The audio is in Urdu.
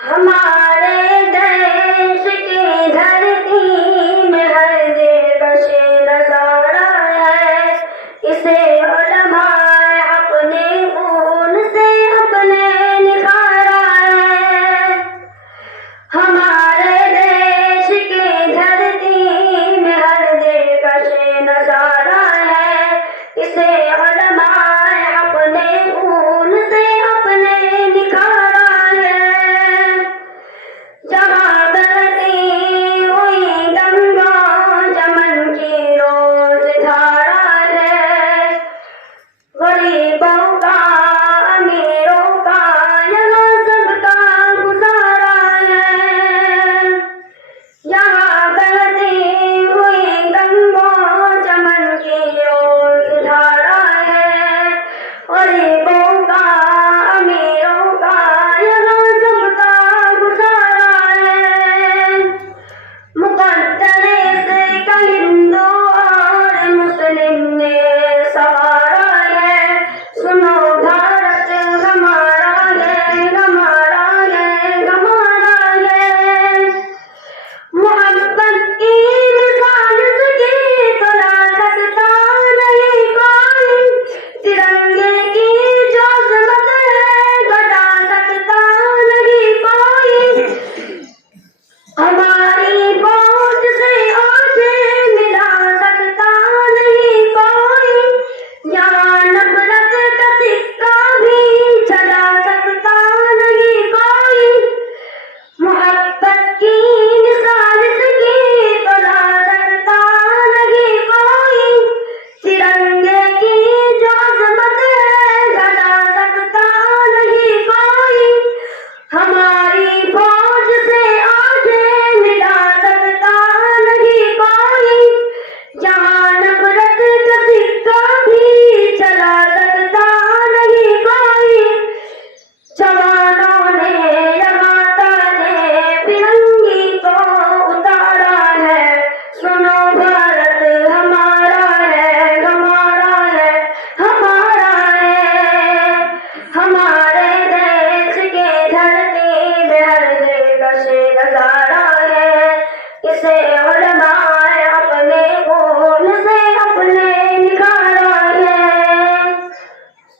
ہمارے دیش کی دھرتی میں ہر دلکش نظارہ ہے، اسے علماء اپنے خون سے اپنے نکھارا ہے۔ ہمارے دیش کی دھرتی میں ہر دلکش نظارہ ہے، اسے علماء اپنے خون سے اپنے نکھارا ہے۔ جہاں بہتی ہوئی گنگا جمن کی روز دھارا ہے، غریبوں کا امیروں کا یہاں سب کا گزارا ہے۔ یہاں بہتی ہوئی گنگا جمن کی روز دھارا ہے، غریبوں کا امیروں کا یہاں سب کا گزارا ہے۔ مقدر اس کا ہندو اور مسلم نے سوارا ہے، سنو بھارت ہمارا ہے، ہمارا ہے، ہمارا ہے۔ محبت کی مثال اس کی تو لا سکتا نہیں کوئی، ترنگے کی جو عظمت ہے گھٹا سکتا نہیں کوئی۔ ہماری فوج سے آنکھیں ملا سکتا نہیں کوئی، یہاں نفرت کا سکہ بھی چلا سکتا نہیں کوئی۔ محبت کی مثال اس کی تو لا سکتا نہیں کوئی، ترنگے کی جو عظمت ہے گھٹا سکتا نہیں کوئی۔ ہماری فوج سے آنکھیں ملا سکتا نہیں کوئی، جہاں نفرت کا سکہ بھی چلا سکتا نہیں کوئی۔ جوانوں نے یہاں تاجے فرنگی کو اتارا ہے، سنو بھارت ہمارا ہے، ہمارا ہے، ہمارا ہے۔ ہمارے دیش کے دھرتی میں ہر دلکش نظارہ ہے، اسے